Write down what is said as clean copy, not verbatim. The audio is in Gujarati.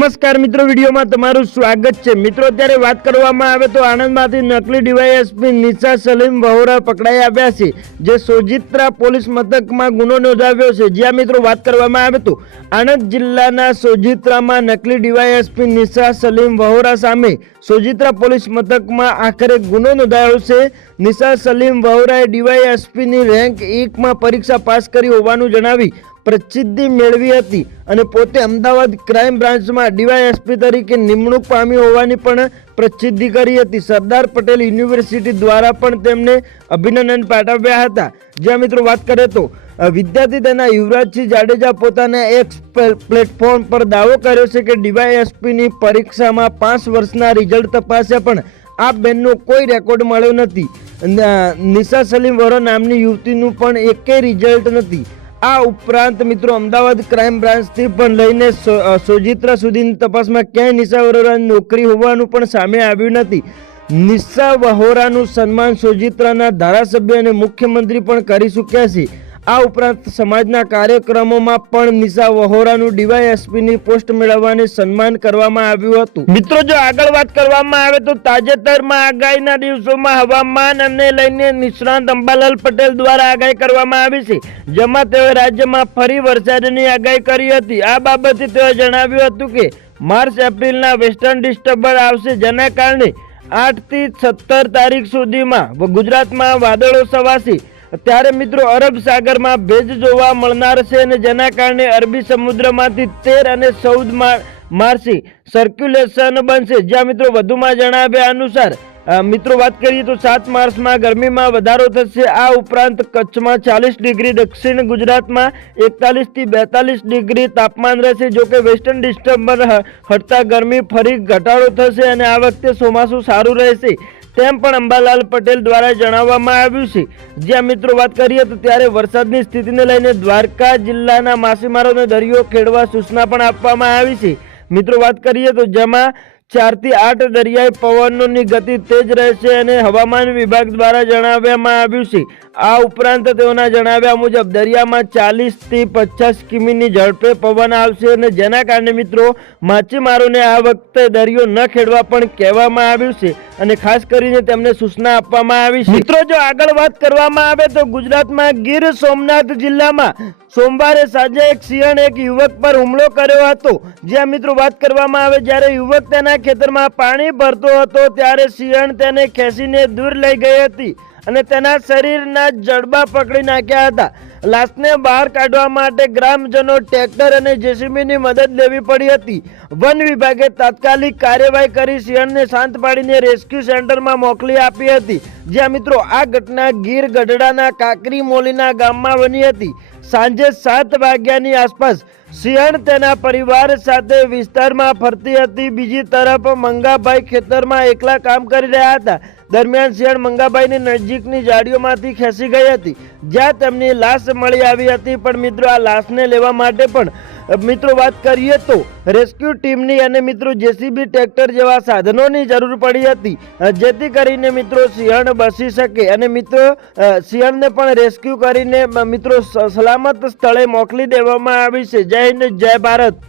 નમસ્કાર મિત્રો, વિડીયોમાં તમારું સ્વાગત છે। મિત્રો અત્યારે વાત કરવામાં આવે તો આણંદમાંથી નકલી ડીવાયએસપી નિશા સલીમ વહોરા પકડાઈ આવ્યા છે, જે સોજિત્રા પોલીસ મથકમાં ગુનો નોંધાવ્યો છે। જ્યાં મિત્રો વાત કરવામાં આવે તો આણંદ જિલ્લાના સોજિત્રામાં નકલી ડીવાયએસપી નિશા સલીમ વહોરા સામે સોજિત્રા પોલીસ મથકમાં આખરે ગુનો નોંધાયો છે। નિશા સલીમ વહોરાએ ડીવાયએસપીની રેન્ક 1માં પરીક્ષા પાસ કરી હોવાનું જણાવી પ્રસિદ્ધિ મેળવી હતી અને પોતે અમદાવાદ ક્રાઇમ બ્રાન્ચમાં ડીવાયએસપી તરીકે નિમણૂક પામી હોવાની પણ પ્રસિદ્ધિ કરી હતી। સરદાર પટેલ યુનિવર્સિટી દ્વારા પણ તેમને અભિનંદન પાઠવ્યા હતા। જ્યાં મિત્રો વાત કરીએ તો વિદ્યાર્થી તેના યુવરાજસિંહ જાડેજા પોતાના એક્સ પ્લેટફોર્મ પર દાવો કર્યો છે કે ડીવાયએસપીની પરીક્ષામાં 5 વર્ષના રિઝલ્ટ તપાસ્યા પણ આ બેનનો કોઈ રેકોર્ડ મળ્યો નથી। નિશા સલીમ વહોરા નામની યુવતીનું પણ એકેય રિઝલ્ટ નથી। આ ઉપરાંત મિત્રો અમદાવાદ ક્રાઇમ બ્રાન્ચથી પણ લઈને સોજિત્રા સુધીની તપાસમાં ક્યાંય નિશા વહોરાની નોકરી હોવાનું પણ સામે આવ્યું નથી। નિશા વહોરાનું સન્માન સોજિત્રાના ધારાસભ્ય અને મુખ્યમંત્રી પણ કરી ચૂક્યા છે। આ ઉપરાંત સમાજના કાર્યક્રમોમાં પણ નિશા વહોરાનું ડીવાયએસપીની પોસ્ટ મેળવવાની સન્માન કરવામાં આવ્યું હતું। મિત્રો જો આગળ વાત કરવામાં આવે તો તાજેતરમાં આગાહીના દિવસોમાં હવામાન અને લઈને નિષ્ણાંત અંબાલાલ પટેલ દ્વારા આગાહી કરવામાં આવી છે, જેમાં તેઓએ રાજ્યમાં ફરી વરસાદની આગાહી કરી હતી। આ બાબતે તેઓએ જણાવ્યું હતું કે માર્ચ એપ્રિલના વેસ્ટર્ન ડિસ્ટર્બન્સ આવશે, જેના કારણે 8 થી 17 તારીખ સુધીમાં ગુજરાતમાં વાદળો છવાશે। ત્યારે મિત્રો અરબ સાગરમાં ભેજ જોવા મળનાર છે અને જેના કારણે અરબી સમુદ્રમાંથી 13 અને 14 માર્ચે સર્ક્યુલેશન બનશે। જ્યાં મિત્રો વધુમાં જણાવ્યા અનુસાર મિત્રો વાત કરીએ તો 7 માર્ચમાં ગરમીમાં વધારો થશે। આ ઉપરાંત કચ્છમાં 40 ડિગ્રી, દક્ષિણ ગુજરાતમાં 41 થી 42 ડિગ્રી તાપમાન રહેશે। જોકે વેસ્ટર્ન ડિસ્ટર્બન્સ હટતા ગરમી ફરી ઘટાડો થશે અને આ વખતે ચોમાસું સારું રહેશે તેમ પણ અંબાલાલ પટેલ દ્વારા જણાવવામાં આવ્યું છે। જ્યાં મિત્રો વાત કરીએ તો ત્યારે વરસાદની સ્થિતિને લઈને દ્વારકા જિલ્લાના માછીમારોને દરિયો ખેડવા સૂચના પણ આપવામાં આવી છે। મિત્રો વાત કરીએ તો જેમાં 4 થી 8 દરિયાઈ પવનોની ગતિ તેજ રહેશે અને હવામાન વિભાગ દ્વારા જણાવવામાં આવ્યું છે। આ ઉપરાંત તેઓના જણાવ્યા મુજબ દરિયામાં 40 થી 50 કિમીની ઝડપે પવન આવશે અને જેના કારણે મિત્રો માછીમારોને આ વખતે દરિયો ન ખેડવા પણ કહેવામાં આવ્યું છે અને ખાસ કરીને તેમને સૂચના આપવામાં આવી છે। મિત્રો જો આગળ વાત કરવામાં આવે તો ગુજરાતમાં ગીર સોમનાથ જિલ્લામાં સોમવારે સાંજે એક સિંહણ એક યુવક પર હુમલો કર્યો હતો। જ્યાં મિત્રો વાત કરવામાં આવે જ્યારે યુવક તેના ખેતરમાં પાણી ભરતો હતો ત્યારે સિંહણ તેને ખેંચીને દૂર લઈ ગઈ હતી અને તેના શરીરના જડબા પકડી નાખ્યા હતા। લાશને બહાર કાઢવા માટે ગ્રામજનો ટ્રેક્ટર અને જેસીબીની મદદ લેવી પડી હતી। વન વિભાગે તાત્કાલિક કાર્યવાહી કરી સિંહણને શાંત પાડીને રેસ્ક્યુ સેન્ટરમાં મોકલી આપી હતી। જ્યાં મિત્રો આ ઘટના ગીર ગઢડાના કાકરી મોલીના ગામમાં બની હતી। સાંજે 7 વાગ્યાની આસપાસ સિંહણ તેના પરિવાર સાથે વિસ્તારમાં ફરતી હતી। બીજી તરફ મંગાભાઈ ખેતરમાં એકલા કામ કરી રહ્યા હતા। દરમિયાન સિંહણ મંગાભાઈની નજીકની ઝાડીઓમાંથી ખેંચી ગઈ હતી, જ્યાં તેમની લાશ મળી આવી હતી। પણ મિત્રો આ લાશને લેવા માટે પણ મિત્રો વાત કરીએ તો રેસ્ક્યુ ટીમની અને મિત્રો જેસીબી ટ્રેક્ટર જેવા સાધનોની જરૂર પડી હતી, જેથી કરીને મિત્રો સિંહણ બચી શકે અને મિત્રો સિંહણને પણ રેસ્ક્યુ કરીને મિત્રો સલામત સ્થળે મોકલી દેવામાં આવી છે। જય હિન્દ, જય ભારત।